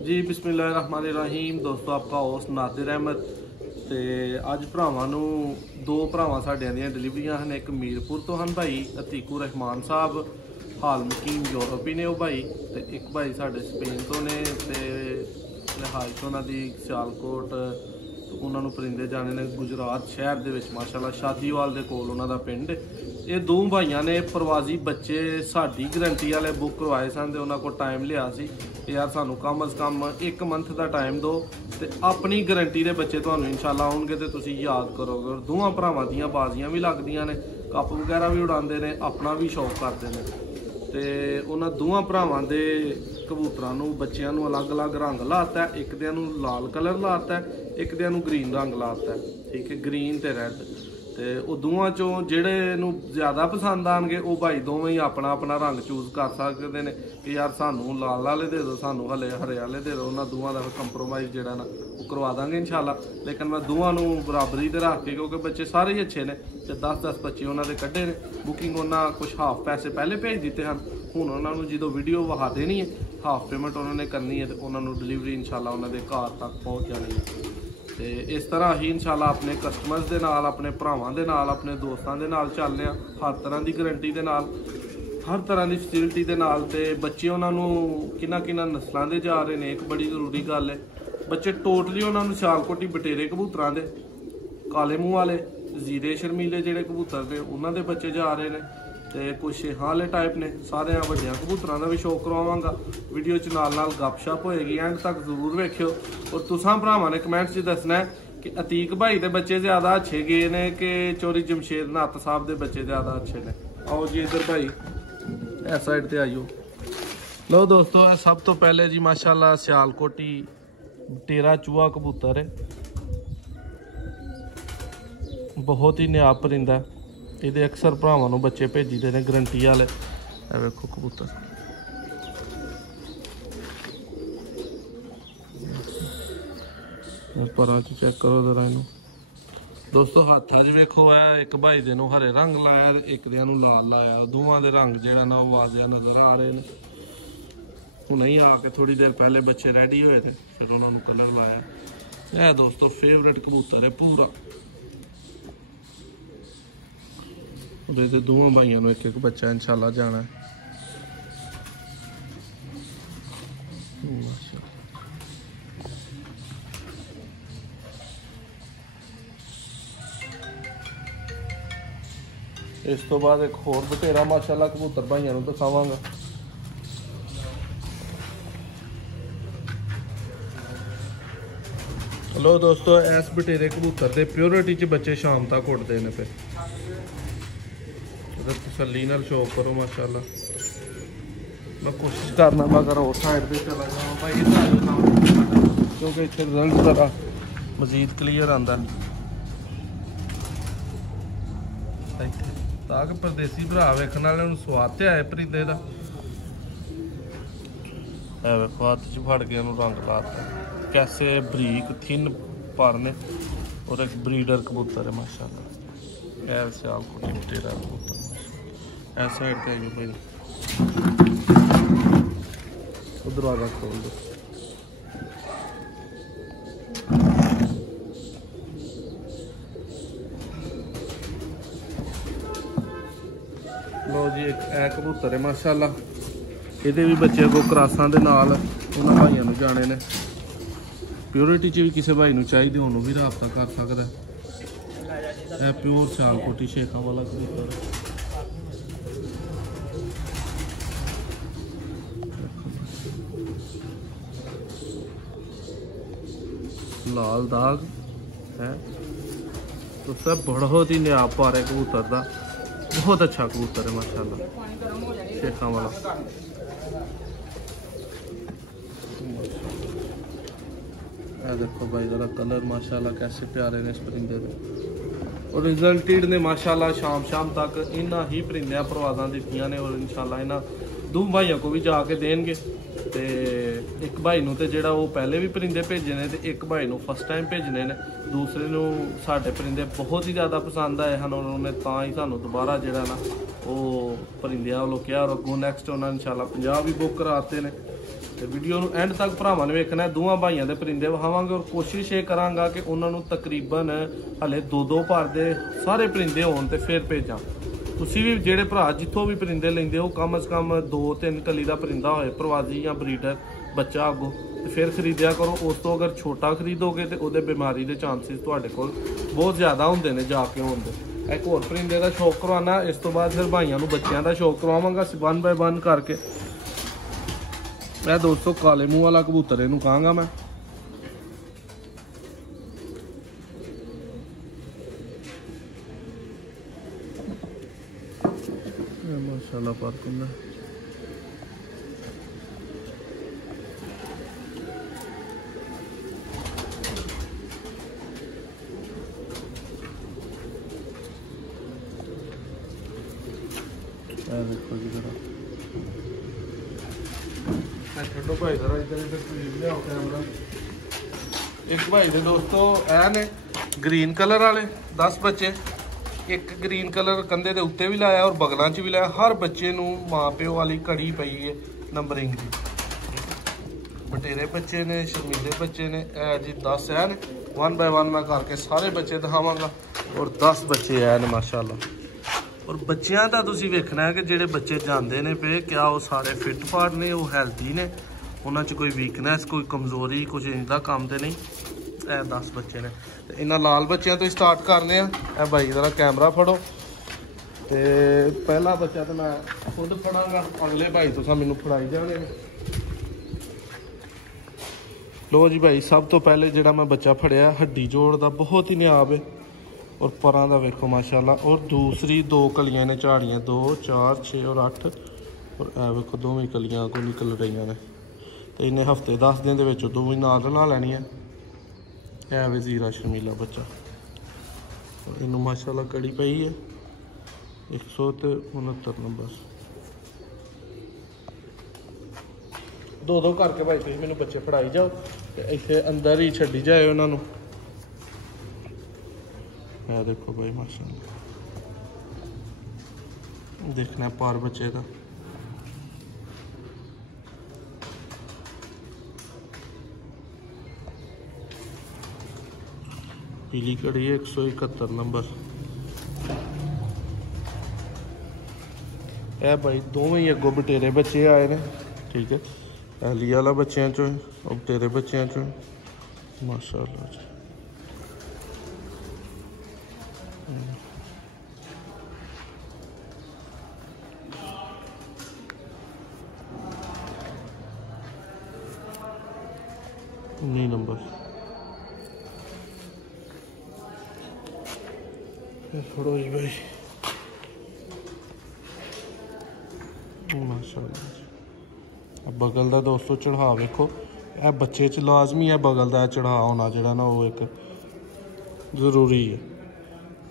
जी बिस्मिल्लाहिर्रहमानिर्रहीम। दोस्तों आपका होस्ट नादिर अहमद ਤੇ ਅੱਜ ਭਰਾਵਾਂ ਨੂੰ ਦੋ ਭਰਾਵਾਂ ਸਾਡਿਆਂ ਦੀਆਂ ਡਿਲੀਵਰੀਆਂ ਹਨ। ਇੱਕ ਮੀਰਪੁਰ ਤੋਂ ਹਨ ਭਾਈ ਅਤੀਕੂ ਰਹਿਮਾਨ ਸਾਹਿਬ, ਹਾਲ ਮਕੀਮ ਯੂਰਪੀ ਨੇ ਉਹ ਭਾਈ, ਤੇ ਇੱਕ ਭਾਈ ਸਾਡੇ ਸਪੇਨ ਤੋਂ ਨੇ ਤੇ ਰਿਹਾਇਸ਼ ਉਹਨਾਂ ਦੀ ਸਿਆਲਕੋਟ। ਉਹਨਾਂ ਨੂੰ ਪਰਿੰਦੇ ਜਾਣੇ ਨੇ ਗੁਜਰਾਤ ਸ਼ਹਿਰ ਦੇ ਵਿੱਚ ਮਾਸ਼ਾਅੱਲਾ ਸ਼ਾਦੀਵਾਲ ਦੇ ਕੋਲ ਉਹਨਾਂ ਦਾ ਪਿੰਡ। ਇਹ ਦੋ ਭਾਈਆਂ ਨੇ ਪ੍ਰਵਾਸੀ ਬੱਚੇ ਸਾਡੀ ਗਰੰਟੀ ਵਾਲੇ ਬੁੱਕ ਕਰਵਾਏ ਸਨ ਤੇ ਉਹਨਾਂ ਕੋਲ ਟਾਈਮ ਲਿਆ ਸੀ ਕਿ ਯਾਰ ਸਾਨੂੰ ਕਮ ਅਜ਼ ਕਮ 1 ਮੰਥ ਦਾ ਟਾਈਮ ਦਿਓ ਤੇ ਆਪਣੀ ਗਰੰਟੀ ਦੇ ਬੱਚੇ ਤੁਹਾਨੂੰ ਇਨਸ਼ਾਅੱਲਾ ਆਉਣਗੇ ਤੇ ਤੁਸੀਂ ਯਾਦ ਕਰੋਗੇ। ਔਰ ਦੋਵਾਂ ਭਰਾਵਾਂ ਦੀਆਂ ਬਾਜ਼ੀਆਂ ਵੀ ਲੱਗਦੀਆਂ ਨੇ, ਕੱਪ ਵਗੈਰਾ ਵੀ ਉਡਾਉਂਦੇ ਨੇ, ਆਪਣਾ ਵੀ ਸ਼ੌਕ ਕਰਦੇ ਨੇ। ਤੇ ਉਹਨਾਂ ਦੋਵਾਂ ਭਰਾਵਾਂ ਦੇ ਕਬੂਤਰਾਂ ਨੂੰ ਬੱਚਿਆਂ ਨੂੰ ਅਲੱਗ-ਅਲੱਗ ਰੰਗ ਲਾਤਾ। ਇੱਕ ਦਿਆਂ ਨੂੰ ਲਾਲ ਕਲਰ ਲਾਤਾ, ਇੱਕ ਦਿਆਂ ਨੂੰ ਗ੍ਰੀਨ ਰੰਗ ਲਾਤਾ। ਠੀਕ ਹੈ, ਗ੍ਰੀਨ ਤੇ ਰੈੱਡ। ਤੇ ਉਹ ਦੋਵਾਂ ਚੋਂ ਜਿਹੜੇ ਨੂੰ ਜ਼ਿਆਦਾ ਪਸੰਦ ਆਣਗੇ ਉਹ ਭਾਈ ਦੋਵੇਂ ਹੀ ਆਪਣਾ ਆਪਣਾ ਰੰਗ ਚੂਜ਼ ਕਰ ਸਕਦੇ ਨੇ ਕਿ ਯਾਰ ਸਾਨੂੰ ਲਾਲ ਵਾਲੇ ਦੇ ਦਿਓ, ਸਾਨੂੰ ਹਲੇ ਹਰੇ ਵਾਲੇ ਦੇ ਦਿਓ। ਉਹਨਾਂ ਦੋਵਾਂ ਦਾ ਕੰਪਰੋਮਾਈਜ਼ ਜਿਹੜਾ ਨਾ ਉਹ ਕਰਵਾ ਦਾਂਗੇ ਇਨਸ਼ਾਅੱਲਾ। ਲੇਕਿਨ ਮੈਂ ਦੋਵਾਂ ਨੂੰ ਬਰਾਬਰੀ ਤੇ ਰੱਖ ਕੇ, ਕਿਉਂਕਿ ਬੱਚੇ ਸਾਰੇ ਹੀ ਅੱਛੇ ਨੇ ਤੇ 10-10 ਬੱਚੇ ਉਹਨਾਂ ਦੇ ਕੱਢੇ ਨੇ। ਬੁਕਿੰਗ ਉਹਨਾਂ ਕੁਝ ਹਾਫ ਪੈਸੇ ਪਹਿਲੇ ਭੇਜ ਦਿੱਤੇ ਹਨ। ਹੁਣ ਉਹਨਾਂ ਨੂੰ ਜਦੋਂ ਵੀਡੀਓ ਵਿਖਾ ਦੇਣੀ ਹੈ, ਹਾਫ ਪੇਮੈਂਟ ਉਹਨਾਂ ਨੇ ਕਰਨੀ ਹੈ ਤੇ ਉਹਨਾਂ ਨੂੰ ਡਿਲੀਵਰੀ ਇਨਸ਼ਾਅੱਲਾ ਉਹਨਾਂ ਦੇ ਘਰ ਤੱਕ ਪਹੁੰਚ ਜਾਣੀ ਹੈ। ਤੇ ਇਸ ਤਰ੍ਹਾਂ ਹੀ ਇਨਸ਼ਾਅੱਲਾ ਆਪਣੇ ਕਸਟਮਰਸ ਦੇ ਨਾਲ, ਆਪਣੇ ਭਰਾਵਾਂ ਦੇ ਨਾਲ, ਆਪਣੇ ਦੋਸਤਾਂ ਦੇ ਨਾਲ ਚੱਲਦੇ ਹਾਂ, ਹਰ ਤਰ੍ਹਾਂ ਦੀ ਗਰੰਟੀ ਦੇ ਨਾਲ, ਹਰ ਤਰ੍ਹਾਂ ਦੀ ਫੈਸਿਲਿਟੀ ਦੇ ਨਾਲ। ਤੇ ਬੱਚੇ ਉਹਨਾਂ ਨੂੰ ਕਿੰਨਾ ਨਸਲਾਂ ਦੇ ਜਾ ਰਹੇ ਨੇ, ਇੱਕ ਬੜੀ ਜ਼ਰੂਰੀ ਗੱਲ ਹੈ। ਬੱਚੇ ਟੋਟਲੀ ਉਹਨਾਂ ਨੂੰ ਸਿਆਲਕੋਟੀ ਬਟੇਰੇ ਕਬੂਤਰਾਂ ਦੇ, ਕਾਲੇ ਮੂੰਹ ਵਾਲੇ, ਜ਼ੀਰੇ ਸ਼ਰਮੀਲੇ ਜਿਹੜੇ ਕਬੂਤਰ ਨੇ ਉਹਨਾਂ ਦੇ ਬੱਚੇ ਜਾ ਰਹੇ ਨੇ ਤੇ ਕੁਛ ਸ਼ੇਹਾਂ ਵਾਲੇ ਟਾਈਪ ਨੇ। ਸਾਰਿਆਂ ਵੱਡਿਆਂ ਕਬੂਤਰਾਂ ਦਾ ਵੀ ਸ਼ੌਕ ਕਰਵਾਵਾਂਗਾ। ਵੀਡੀਓ 'ਚ ਨਾਲ ਗੱਪਸ਼ਪ ਹੋਏਗੀ, ਐਂਡ ਤੱਕ ਜ਼ਰੂਰ ਵੇਖਿਓ। ਔਰ ਤੁਸਾਂ ਭਰਾਵਾਂ ਨੇ ਕਮੈਂਟਸ 'ਚ ਦੱਸਣਾ ਹੈ ਕਿ ਅਤੀਕ ਭਾਈ ਦੇ ਬੱਚੇ ਜ਼ਿਆਦਾ ਅੱਛੇ ਗਏ ਨੇ ਕਿ ਚੋਰੀ ਜਮਸ਼ੇਦ ਨਾਤ ਸਾਹਿਬ ਦੇ ਬੱਚੇ ਜ਼ਿਆਦਾ ਅੱਛੇ ਨੇ। ਆਓ ਜੀ ਇੱਧਰ ਭਾਈ ਇਸ ਸਾਈਡ ਤੇ ਆਈਓ। ਲਓ ਦੋਸਤੋ, ਇਹ ਸਭ ਤੋਂ ਪਹਿਲੇ ਜੀ ਮਾਸ਼ਾਅੱਲਾ ਸਿਆਲਕੋਟੀ ਬਟੇਰਾ ਚੂਹਾ ਕਬੂਤਰ ਹੈ। ਬਹੁਤ ਹੀ ਨਿਆਬ ਪਰਿੰਦਾ। ਇਹਦੇ ਅਕਸਰ ਭਰਾਵਾਂ ਨੂੰ ਬੱਚੇ ਭੇਜੀਦੇ ਨੇ ਗਰੰਟੀ ਵਾਲੇ। ਇਹ ਵੇਖੋ ਕਬੂਤਰ, ਪਰਾਂ ਚ ਚੈੱਕ ਕਰੋ ਜ਼ਰਾ ਇਹਨੂੰ ਦੋਸਤੋ। ਹੱਥਾਂ 'ਚ ਵੇਖੋ, ਇਹ ਇੱਕ ਭਾਈ ਦੇ ਨੂੰ ਹਰੇ ਰੰਗ ਲਾਇਆ, ਇੱਕ ਦਿਆਂ ਨੂੰ ਲਾਲ ਲਾਇਆ। ਦੋਵਾਂ ਦੇ ਰੰਗ ਜਿਹੜਾ ਨਾ ਉਹ ਵਾਜ਼ਿਆ ਨਜ਼ਰ ਆ ਰਹੇ ਨੇ। ਹੁਣ ਹੀ ਆ ਕੇ ਥੋੜੀ ਦੇਰ ਪਹਿਲੇ ਬੱਚੇ ਰੈਡੀ ਹੋਏ ਤੇ ਫਿਰ ਉਹਨਾਂ ਨੂੰ ਕਲਰ ਲਾਇਆ। ਇਹ ਦੋਸਤੋ ਫੇਵਰੇਟ ਕਬੂਤਰ ਹੈ ਪੂਰਾ। ਉਹਦੇ ਦੋਵਾਂ ਭਾਈਆਂ ਨੂੰ ਇੱਕ ਇੱਕ ਬੱਚਾ ਇਨਸ਼ਾਅੱਲਾ ਜਾਣਾ। ਇਸ ਤੋਂ ਬਾਅਦ ਇੱਕ ਹੋਰ ਬਥੇਰਾ ਮਾਸ਼ਾਅੱਲਾ ਕਬੂਤਰ ਭਾਈਆਂ ਨੂੰ ਦਿਖਾਵਾਂਗਾ। ਲੋ ਦੋਸਤੋ, ਇਸ ਬਟੇਰੇ ਕਬੂਤਰ ਦੇ ਪਿਓਰਿਟੀ 'ਚ ਬੱਚੇ ਸ਼ਾਮ ਤੱਕ ਉੱਡਦੇ ਨੇ। ਫਿਰ ਤਸੱਲੀ ਨਾਲ ਸ਼ੌਕ ਕਰੋ ਮਾਸ਼ਾਅੱਲਾ। मैं कोशिश करना मगर और साइड पे चला जाऊँ भाई, क्योंकि इतने रिजल्ट जरा मजीद क्लीयर आता ताकि परदेसी भरा वेखण वाले स्वाद तो आए परिंदे का। वेखो हथ च फड़ के रंग लाता, कैसे बरीक थिन पर ने। और एक ब्रीडर कबूतर है माशाअल्लाह। ऐ सियालकोटी बटेरा कबूतर। ऐ साइड पे आइए भाई, दरवाजा खोल दो। लो जी, एक ऐ कबूतर है माशाअल्लाह। ਇਹਦੇ ਵੀ ਬੱਚੇ ਕੋ ਕਰਾਸਾਂ ਦੇ ਨਾਲ ਉਹਨਾਂ ਭਾਈਆਂ ਨੂੰ ਜਾਣੇ ਨੇ। ਪਿਓਰਿਟੀ 'ਚ ਵੀ ਕਿਸੇ ਭਾਈ ਨੂੰ ਚਾਹੀਦੇ ਉਹਨੂੰ ਵੀ ਰਾਬਤਾ ਕਰ ਸਕਦਾ। ਇਹ ਪਿਓਰ ਸਿਆਲਕੋਟੀ ਸ਼ੇਖਾਂ ਵਾਲਾ ਕਬੂਤਰ। लाल दाग है तो सब बहुत ही नियाब पार है कबूतर का। बहुत अच्छा कबूतर है माशाल्लाह शेखा वाला। देखो भाई जरा कलर माशाल्लाह कैसे प्यारे ने इस परिंदे के। और रिजल्टेड ने माशाल्लाह शाम तक इन्ना ही परिंदे परवाज़ां दित्तियां ने। और इंशाल्लाह इन्हां दो भाइयों को भी जाके देंगे। तो एक भाई नूं ते जिहड़ा वो पहले भी परिंदे भेजे ने, तो एक भाई नूं फस्ट टाइम भेजने ने। दूसरे नूं साडे परिंदे बहुत ही ज़्यादा पसंद आए हैं, उन्होंने तां ही सानूं दोबारा जिहड़ा ना वो परिंदियां वालों कहा। और अगों नैक्सट उन्होंने इंशाल्लाह 50 भी बुक कराते हैं। ਤੇ ਵੀਡੀਓ ਨੂੰ ਐਂਡ ਤੱਕ ਭਰਾਵਾਂ ਨੇ ਵੇਖਣਾ। ਦੋਵਾਂ ਭਾਈਆਂ ਦੇ ਪਰਿੰਦੇ ਵਿਖਾਵਾਂਗੇ ਔਰ ਕੋਸ਼ਿਸ਼ ਇਹ ਕਰਾਂਗਾ ਕਿ ਉਹਨਾਂ ਨੂੰ ਤਕਰੀਬਨ ਹਲੇ 2-2 ਭਰ ਦੇ ਸਾਰੇ ਪਰਿੰਦੇ ਹੋਣ ਤੇ ਫਿਰ ਭੇਜਾਂ। ਤੁਸੀਂ ਵੀ ਜਿਹੜੇ ਭਰਾ ਜਿੱਥੋਂ ਵੀ ਪਰਿੰਦੇ ਲੈਂਦੇ ਹੋ ਕਮ ਸੇ ਕਮ 2-3 ਕਲੀ ਦਾ ਪਰਿੰਦਾ ਹੋਏ ਪ੍ਰਵਾਸੀ ਜਾਂ ਬਰੀਡਰ ਬੱਚਾ ਅੱਗੋਂ ਤੇ ਫਿਰ ਖਰੀਦਿਆ ਕਰੋ। ਉਸ ਤੋਂ ਅਗਰ ਛੋਟਾ ਖਰੀਦੋਗੇ ਤੇ ਉਹਦੇ ਬਿਮਾਰੀ ਦੇ ਚਾਂਸਿਸ ਤੁਹਾਡੇ ਕੋਲ ਬਹੁਤ ਜ਼ਿਆਦਾ ਹੁੰਦੇ ਨੇ ਜਾ ਕੇ ਹੋਣ ਦੇ। ਇੱਕ ਹੋਰ ਪਰਿੰਦੇ ਦਾ ਸ਼ੌਕ ਕਰਵਾਉਣਾ, ਇਸ ਤੋਂ ਬਾਅਦ ਫਿਰ ਭਾਈਆਂ ਨੂੰ ਬੱਚਿਆਂ ਦਾ ਸ਼ੌਕ ਕਰਵਾਵਾਂਗਾ 1 ਬਾਏ 1 ਕਰਕੇ। मैं दोस्तों काले मुँह वाला कबूतर इनू कहांगा मैं। माशाल्लाह पार्क में देखो जी जरा छोटो भाई जरा इधर लिया कैमरा। एक भाई ने दोस्तों ऐ ने ग्रीन कलर वाले 10 बच्चे, एक ग्रीन कलर कंधे के उत्ते भी लाया और बगलों च भी लाया। हर बच्चे नूं माँ प्यो वाली घड़ी पई है नंबरिंग की। बटेरे बच्चे ने, शर्मीले बच्चे ने, ऐ जी 10 है ने। 1 बाय 1 मैं करके सारे बच्चे दिखावांगा और 10 बच्चे है ने माशाल्लाह। और बच्चों का तुसीं वेखना है कि जोड़े बच्चे जाते हैं पे क्या वो सारे फिट फाट ने, वो हैल्थी ने, उन्होंने कोई वीकनेस कोई कमजोरी कुछ इनका काम तो नहीं। ए 10 बच्चे ने तो इन्होंने लाल बच्चों तो स्टार्ट करने। भाई जरा कैमरा फड़ो तो पहला बच्चा तो मैं खुद फड़ांगा, अगले भाई तो मैनू फड़ाई जाने। लो जी भाई सब तो पहले जो मैं बच्चा फड़िया हड्डी जोड़ का बहुत ही नियाब है और परां दा वेखो माशाल्लाह। और दूसरी 2 कलियां ने झाड़ियाँ 2, 4, 6 और 8 और ए वेखो दोवें कलियां को निकल रही ने। तो इन्हें हफ्ते 10 दिन के दोवें नाल ला लैनी है। ए वजीरा शर्मीला बच्चा और इनू माशाल्लाह कड़ी पई है 169 नंबर। 2-2 करके भाई तुम मैनू बच्चे फड़ाई जाओ तो इतने अंदर ही छड्डी जाए उन्होंने। देखो भाई माशाल्लाह देखना है पार बच्चे का। पीली कड़ी है 171 नंबर। ए भाई दोवें ही अगों बटेरे बच्चे आए ने, ठीक है। एली वाला बच्चों चो और बटेरे बच्चों चो माशाल्लाह जी। नहीं नंबर छोड़ो जी भाई माशाल्लाह। अब बगल का दोस्तों चढ़ा वेखो, यह बच्चे च लाजमी है बगल का चढ़ा होना जोड़ा ना वो एक जरूरी है।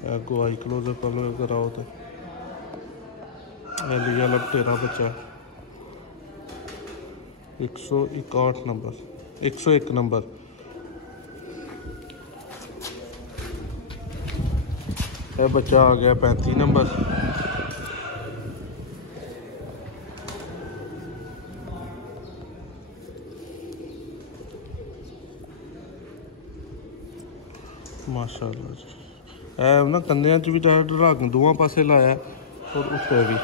अगो आई क्लोजर कर लो कराओ तो एली वाला बटेरा बच्चा 161 नंबर 101 नंबर। यह बच्चा आ गया 35 नंबर। माशाल्लाह जी। ना कंधियां च भी रंग दोवां पासे लाया और उत्ते भी।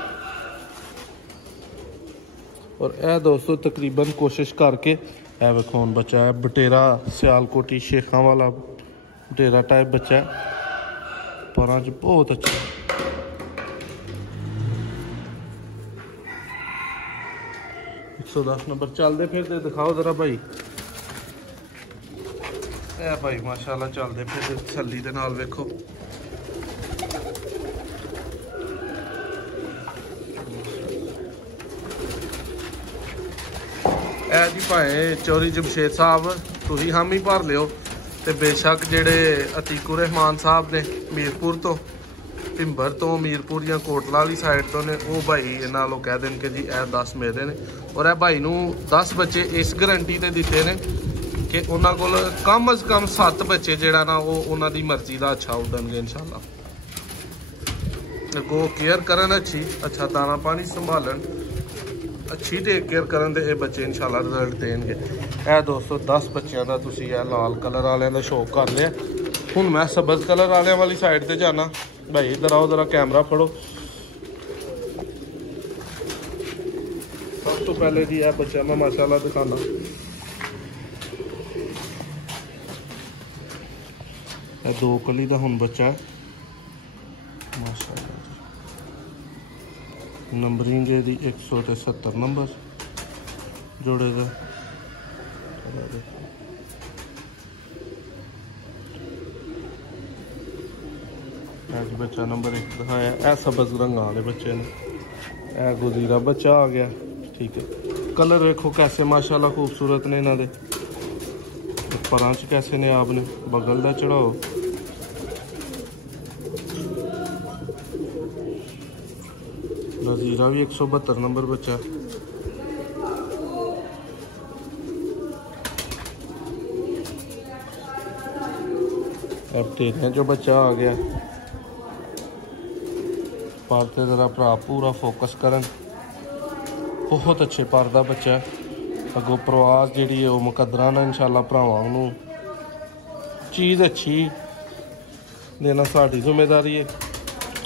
और यह दोस्तों तकरीबन कोशिश करके ए वेखो हुण बच्चा है बटेरा सियालकोटी शेखा वाला बटेरा टाइप बच्चा है, परां च बहुत अच्छा। 110 नंबर। चलते फिरते दिखाओ जरा भाई। ए भाई माशाल्लाह चलते फिरते तसल्ली दे नाल वेखो। ए जी भाएं चौधरी जमशेद साहब तुसीं हामी भर लिओ तो बेशक जेडे अतीकुर रहमान साहब ने मीरपुर तो भिंबर तो मीरपुर या कोटला वाली साइड तो ने वो भाई नालों कह देन कि जी ए 10 मेरे ने। और ए भाई नू 10 बच्चे इस गारंटी ते दिते ने कि उन्होंने कोल कम अज कम 7 बच्चे जेड़ा ना वो उन्हों दी मर्जी का अच्छा उड़नगे इंशाल्लाह। गो केयर करन अच्छी, अच्छा दाना पानी संभालन अच्छी टेक केयर करन ते ये बच्चे इंशाल्लाह रिजल्ट देंगे। ए दोस्तों 10 बच्चों का तुसी ए लाल कलर वाले का शौक कर लिया। हुण मैं सबज कलर वाले वाली साइड ते जाना। भाई इधर आओ, जरा कैमरा फड़ो। सब तो पहले जी ए बच्चा मैं माशाल्लाह दिखाना। दो कली का हुण बच्चा है माशाल्लाह। नंबरिंग है 170 नंबर जोड़े का। बच्चा नंबर 1 दिखाया। ए सबज रंग वाले बच्चे ने। ए गुजीरा बच्चा आ गया। ठीक है, कलर देखो कैसे माशाल्लाह खूबसूरत ने इन्हों के। परां च कैसे ने आपने बगल का चढ़ाओ। नज़ीरा भी 172 नंबर बच्चा। अब तेरे जो बच्चा आ गया। पारते जरा भरा पूरा फोकस करन। बहुत अच्छे पर का बच्चा। अगों प्रवास जी है मुकदरा ना इंशाल्लाह भरावां चीज़ अच्छी देना साड़ी जिम्मेदारी है।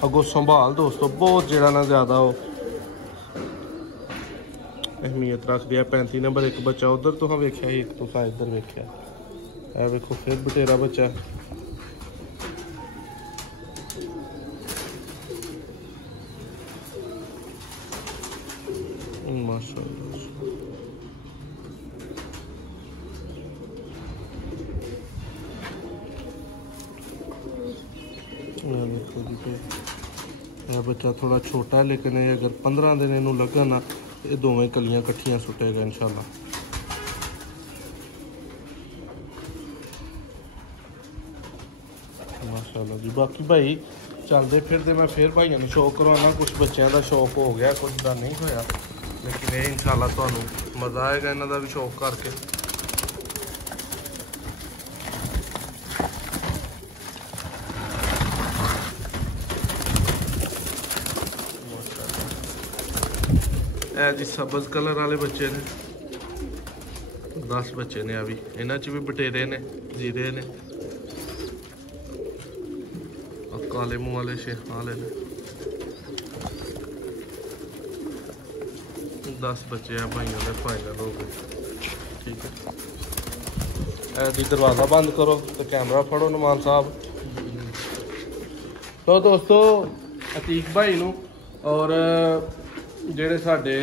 अगों संभाल दोस्तों बहुत जरा ना ज़्यादा हो अहमियत रख दिया। 35 नंबर 1 बच्चा उधर तो हाँ वेख्या ही, एक तो इधर वेख्या। है वेखो फिर बटेरा बच्चा। माशाल्लाह देखो जी यह बच्चा थोड़ा छोटा है, लेकिन ये अगर 15 दिन इनू लगा ना ये दोवें कलियां कट्ठियां सुटेगा इंशाल्लाह। माशाल्लाह जी। बाकी भाई चलते फिरते मैं फिर भाइयों ने शौक करवाना। कुछ बच्चों का शौक हो गया, कुछ का नहीं होया, लेकिन ये इंशाल्लाह तुहानू मज़ा आएगा इन्हों का भी शौक करके। ए जी सबज कलर वाले बच्चे ने 10 बच्चे ने। अभी इन्हों भी बटेरे ने, जीरे ने, काले मुँह वाले शेख वाले ने। 10 बच्चे हैं भाइयों ने फाइनल हो गए। ठीक है, ए जी दरवाज़ा बंद करो तो कैमरा फड़ो नुमान साहब। तो दोस्तों अतीक भाई नू और ਜਿਹੜੇ ਸਾਡੇ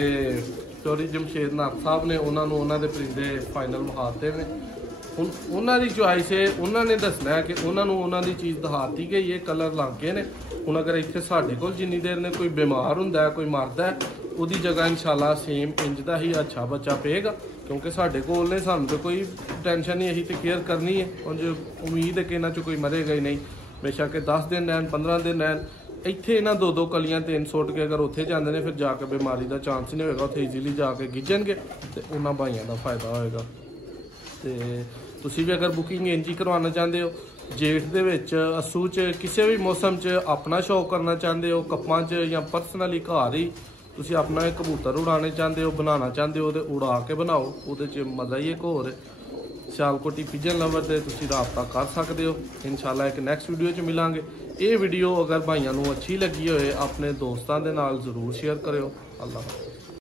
ਚੌਧਰੀ ਜਮਸ਼ੇਦ ਨਾਥ ਸਾਹਿਬ ਨੇ ਉਹਨਾਂ ਦੇ ਪਰਿੰਦੇ ਫਾਈਨਲ ਵਿਖਾਤੇ ਨੇ। ਹੁਣ ਉਹਨਾਂ ਦੀ ਚੁਆਇਸ ਹੈ, ਉਹਨਾਂ ਨੇ ਦੱਸਣਾ ਹੈ ਕਿ ਉਹਨਾਂ ਨੂੰ ਉਹਨਾਂ ਦੀ ਚੀਜ਼ ਦਿਖਾਤੀ ਗਈ ਹੈ, ਕਲਰ ਲੱਗ ਗਏ ਨੇ। ਹੁਣ ਅਗਰ ਇੱਥੇ ਸਾਡੇ ਕੋਲ ਜਿੰਨੀ ਦੇਰ ਨੇ ਕੋਈ ਬਿਮਾਰ ਹੁੰਦਾ ਹੈ, ਕੋਈ ਮਰਦਾ ਹੈ, ਉਹਦੀ ਜਗ੍ਹਾ ਇਨਸ਼ਾਅੱਲਾ ਸੇਮ ਇੰਜ ਦਾ ਹੀ ਅੱਛਾ ਬੱਚਾ ਪਏਗਾ। ਕਿਉਂਕਿ ਸਾਡੇ ਕੋਲ ਨੇ, ਸਾਨੂੰ ਤਾਂ ਕੋਈ ਟੈਨਸ਼ਨ ਨਹੀਂ, ਅਸੀਂ ਤੇ ਕੇਅਰ ਕਰਨੀ ਹੈ। ਉਂਝ ਉਮੀਦ ਹੈ ਕਿ ਇਹਨਾਂ 'ਚੋਂ ਕੋਈ ਮਰੇਗਾ ਹੀ ਨਹੀਂ। ਬੇਸ਼ੱਕ 10 दिन रहन 15 दिन रहन। ਇੱਥੇ ਇਹਨਾਂ 2-2 ਕਲੀਆਂ 3 ਸੁੱਟ ਕੇ ਅਗਰ ਉੱਥੇ ਜਾਂਦੇ ਨੇ ਫਿਰ ਜਾ ਕੇ ਬਿਮਾਰੀ ਦਾ ਚਾਂਸ ਨਹੀਂ ਹੋਏਗਾ। ਉੱਥੇ ਈਜ਼ੀਲੀ ਜਾ ਕੇ ਗਿੱਜਣਗੇ ਤੇ ਉਹਨਾਂ ਭਾਈਆਂ ਦਾ ਫਾਇਦਾ ਹੋਏਗਾ। ਤੇ ਤੁਸੀਂ ਵੀ ਅਗਰ ਬੁਕਿੰਗ ਇੰਜ ਹੀ ਕਰਵਾਉਣਾ ਚਾਹੁੰਦੇ ਹੋ, ਜੇਠ ਦੇ ਵਿੱਚ ਅੱਸੂ 'ਚ ਕਿਸੇ ਵੀ ਮੌਸਮ 'ਚ ਆਪਣਾ ਸ਼ੌਕ ਕਰਨਾ ਚਾਹੁੰਦੇ ਹੋ, ਕੱਪਾਂ 'ਚ ਜਾਂ ਪਰਸਨਲੀ ਘਰ ਹੀ ਤੁਸੀਂ ਆਪਣਾ ਕਬੂਤਰ ਉਡਾਉਣੇ ਚਾਹੁੰਦੇ ਹੋ, ਬਣਾਉਣਾ ਚਾਹੁੰਦੇ ਹੋ, ਤੇ ਉਡਾ ਕੇ ਬਣਾਓ। ਉਹਦੇ 'ਚ ਮਜ਼ਾ ਹੀ ਇੱਕ ਹੋਰ ਹੈ। ਸਿਆਲਕੋਟੀ ਪਿਜਨ ਲਵਰ ਤੇ ਤੁਸੀਂ ਰਾਬਤਾ ਕਰ ਸਕਦੇ ਹੋ। ਇਨਸ਼ਾਅੱਲਾ ਇੱਕ ਨੈਕਸਟ ਵੀਡੀਓ 'ਚ ਮਿਲਾਂਗੇ। ਇਹ ਵੀਡੀਓ ਅਗਰ ਭਾਈਆਂ ਨੂੰ ਅੱਛੀ ਲੱਗੀ ਹੋਏ ਆਪਣੇ ਦੋਸਤਾਂ ਦੇ ਨਾਲ ਜ਼ਰੂਰ ਸ਼ੇਅਰ ਕਰਿਓ। ਅੱਲਾਹ ਹਾਫ਼ਿਜ਼।